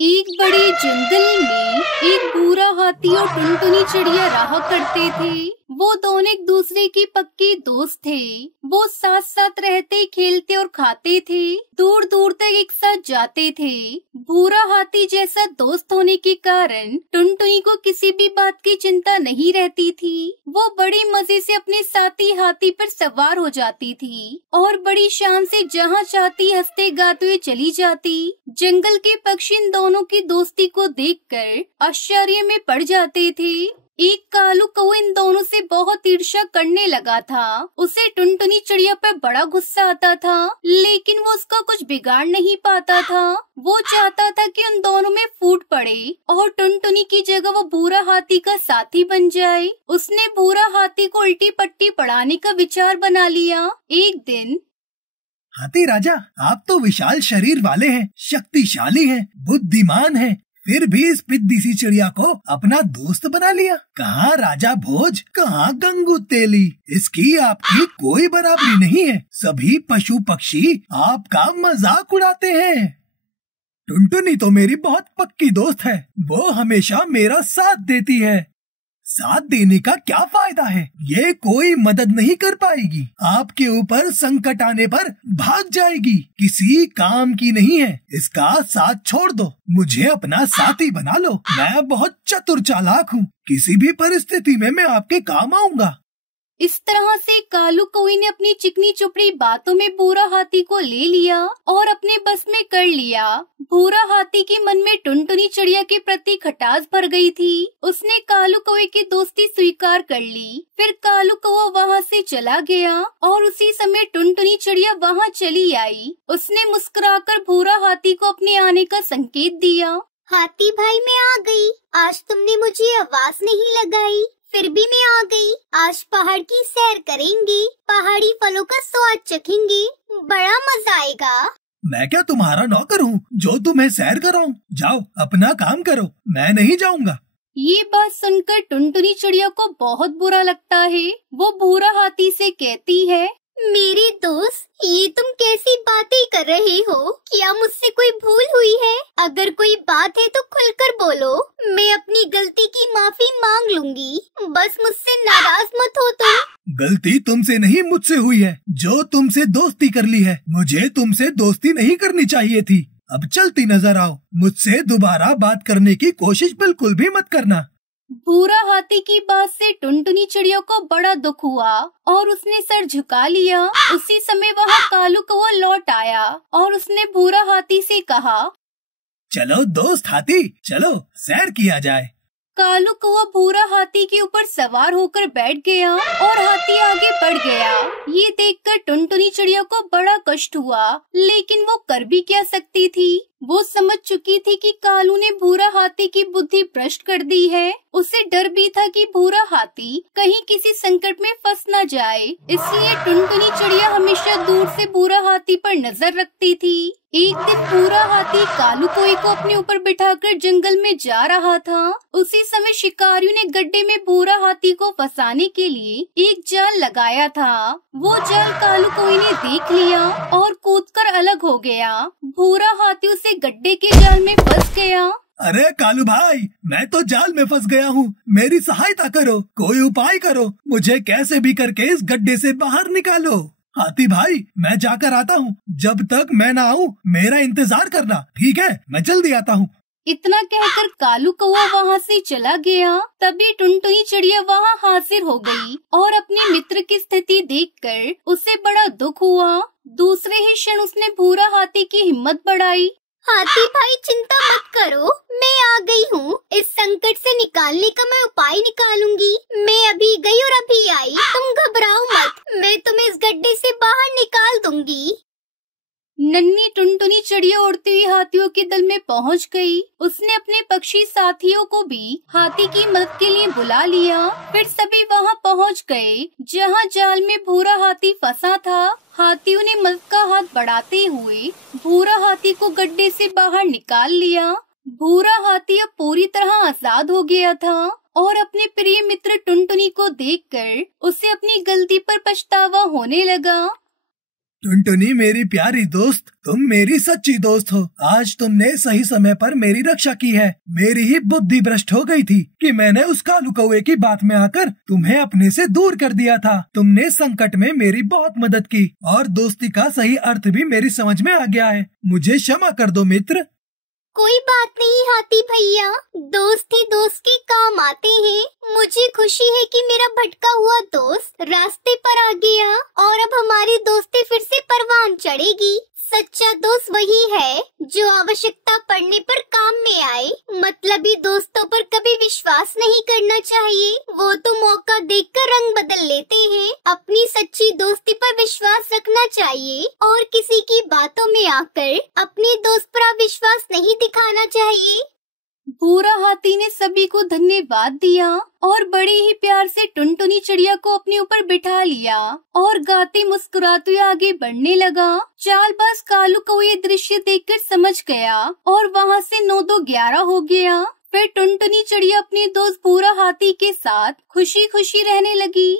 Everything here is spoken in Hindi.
एक बड़े जंगल में एक बूढ़ा हाथी और टुनटुनी चिड़िया रहा करते थे। वो दोनों एक दूसरे के पक्के दोस्त थे। वो साथ साथ रहते, खेलते और खाते थे। दूर दूर तक एक साथ जाते थे। बूढ़ा हाथी जैसा दोस्त होने के कारण टुनटुनी को किसी भी बात की चिंता नहीं रहती थी। वो बड़े मजे से अपने साथी हाथी पर सवार हो जाती थी और बड़ी शान से जहाँ चाहती हंसते गाते हुए चली जाती। जंगल के पक्षी इन दोनों की दोस्ती को देखकर आश्चर्य में पड़ जाते थे। एक कालू कौवा इन दोनों से बहुत ईर्ष्या करने लगा था। उसे टुनटुनी चिड़िया पर बड़ा गुस्सा आता था, लेकिन वो उसका कुछ बिगाड़ नहीं पाता था। वो चाहता था कि उन दोनों में फूट पड़े और टुनटुनी की जगह वो बूढ़ा हाथी का साथी बन जाए। उसने बूढ़ा हाथी को उल्टी पट्टी पढ़ाने का विचार बना लिया। एक दिन, हाथी राजा, आप तो विशाल शरीर वाले हैं, शक्तिशाली हैं, बुद्धिमान हैं, फिर भी इस पिद्दी सी चिड़िया को अपना दोस्त बना लिया। कहाँ राजा भोज, कहाँ गंगू तेली, इसकी आपकी कोई बराबरी नहीं है। सभी पशु पक्षी आपका मजाक उड़ाते हैं। टुनटुनी तो मेरी बहुत पक्की दोस्त है, वो हमेशा मेरा साथ देती है। साथ देने का क्या फायदा है, ये कोई मदद नहीं कर पाएगी। आपके ऊपर संकट आने पर भाग जाएगी, किसी काम की नहीं है। इसका साथ छोड़ दो, मुझे अपना साथी बना लो। मैं बहुत चतुर चालाक हूँ, किसी भी परिस्थिति में मैं आपके काम आऊंगा। इस तरह से कालू कौवे ने अपनी चिकनी चुपड़ी बातों में बूढ़ा हाथी को ले लिया और अपने बस में कर लिया। बूढ़ा हाथी के मन में टुनटुनी चिड़िया के प्रति खटास भर गई थी। उसने कालू कौवे की दोस्ती स्वीकार कर ली। फिर कालू कौवा वहाँ से चला गया और उसी समय टुनटुनी चिड़िया वहाँ चली आई। उसने मुस्कुराकर बूढ़ा हाथी को अपने आने का संकेत दिया। हाथी भाई, मैं आ गई। आज तुमने मुझे आवाज नहीं लगाई, फिर भी मैं आ गई। आज पहाड़ की सैर करेंगे, पहाड़ी फलों का स्वाद चखेंगे, बड़ा मजा आएगा। मैं क्या तुम्हारा नौकर हूँ जो तुम्हें सैर कराऊं? जाओ अपना काम करो, मैं नहीं जाऊंगा। ये बात सुनकर टुनटुनी चिड़िया को बहुत बुरा लगता है। वो बूढ़ा हाथी से कहती है, मेरे दोस्त, ये तुम कैसी बातें कर रहे हो? क्या मुझसे कोई भूल हुई है? अगर कोई बात है तो खुलकर बोलो, मैं अपनी गलती की माफी मांग लूंगी। बस मुझसे नाराज मत हो तुम। गलती तुमसे नहीं मुझसे हुई है, जो तुमसे दोस्ती कर ली है। मुझे तुमसे दोस्ती नहीं करनी चाहिए थी। अब चलती नजर आओ, मुझसे दोबारा बात करने की कोशिश बिल्कुल भी मत करना। बूढ़ा हाथी की बात से टुनटुनी चिड़िया को बड़ा दुख हुआ और उसने सर झुका लिया। उसी समय वहाँ कालू कौवा लौट आया और उसने बूढ़ा हाथी से कहा, चलो दोस्त हाथी, चलो सैर किया जाए। कालू कौवा बूढ़ा हाथी के ऊपर सवार होकर बैठ गया और हाथी आगे बढ़ गया। ये देखकर टुनटुनी चिड़िया को बड़ा कष्ट हुआ, लेकिन वो कर भी क्या सकती थी। वो समझ चुकी थी कि कालू ने बूढ़ा हाथी की बुद्धि भ्रष्ट कर दी है। उसे डर भी था कि बूढ़ा हाथी कहीं किसी संकट में फंस न जाए, इसलिए टुनटुनी चिड़िया हमेशा दूर से बूढ़ा हाथी पर नजर रखती थी। एक दिन बूढ़ा हाथी कालू कौवे को अपने ऊपर बिठाकर जंगल में जा रहा था। उसी समय शिकारियों ने गड्ढे में बूढ़ा हाथी को फंसाने के लिए एक जाल लगाया था। वो जाल कालू कौवे ने देख लिया और कूदकर अलग हो गया। बूढ़ा हाथी उसे गड्ढे के जाल में फंस गया। अरे कालू भाई, मैं तो जाल में फंस गया हूँ, मेरी सहायता करो, कोई उपाय करो, मुझे कैसे भी करके इस गड्ढे से बाहर निकालो। हाथी भाई, मैं जाकर आता हूँ, जब तक मैं ना आऊँ मेरा इंतजार करना, ठीक है? मैं जल्दी आता हूँ। इतना कहकर कालू कौवा वहाँ से चला गया। तभी टुनटुनी चिड़िया वहाँ हाजिर हो गई और अपने मित्र की स्थिति देखकर उसे बड़ा दुख हुआ। दूसरे ही क्षण उसने बूढ़ा हाथी की हिम्मत बढ़ाई। हाथी भाई, चिंता मत करो, मैं आ गई हूँ। इस संकट से निकालने का मैं उपाय निकालूंगी। मैं अभी गई और अभी आई, तुम घबराओ मत, मैं तुम्हें इस गड्ढे से बाहर निकाल दूंगी। नन्ही टुनटुनी चिड़िया उड़ती हुई हाथियों के दल में पहुंच गई। उसने अपने पक्षी साथियों को भी हाथी की मदद के लिए बुला लिया। फिर सभी वहां पहुंच गए जहां जाल में बूढ़ा हाथी फंसा था। हाथियों ने मदद का हाथ बढ़ाते हुए बूढ़ा हाथी को गड्ढे से बाहर निकाल लिया। बूढ़ा हाथी अब पूरी तरह आजाद हो गया था और अपने प्रिय मित्र टुनटुनी को देखकर उसे अपनी गलती पर पछतावा होने लगा। टुनटुनी मेरी प्यारी दोस्त, तुम मेरी सच्ची दोस्त हो। आज तुमने सही समय पर मेरी रक्षा की है। मेरी ही बुद्धि भ्रष्ट हो गई थी कि मैंने उस कालू कौवे की बात में आकर तुम्हें अपने से दूर कर दिया था। तुमने संकट में मेरी बहुत मदद की और दोस्ती का सही अर्थ भी मेरी समझ में आ गया है। मुझे क्षमा कर दो मित्र। कोई बात नहीं हाथी भैया, दोस्त ही दोस्त के काम आते हैं। मुझे खुशी है कि मेरा भटका हुआ दोस्त रास्ते पर आ गया और अब हमारी दोस्ती फिर से परवान चढ़ेगी। सच्चा दोस्त वही है जो आवश्यकता पड़ने पर काम में आए। मतलबी दोस्तों पर कभी विश्वास नहीं करना चाहिए, वो तो मौका देखकर रंग बदल लेते हैं। अपनी सच्ची दोस्ती पर विश्वास रखना चाहिए और किसी की बातों में आकर अपने दोस्त पर अविश्वास नहीं दिखाना चाहिए। भूरा हाथी ने सभी को धन्यवाद दिया और बड़े ही प्यार से टुनटुनी चिड़िया को अपने ऊपर बिठा लिया और गाते मुस्कुराते हुए आगे बढ़ने लगा। चालबाज कालू को ये दृश्य देखकर समझ गया और वहाँ से 9-2-11 हो गया। फिर टुनटुनी चिड़िया अपने दोस्त भूरा हाथी के साथ खुशी खुशी रहने लगी।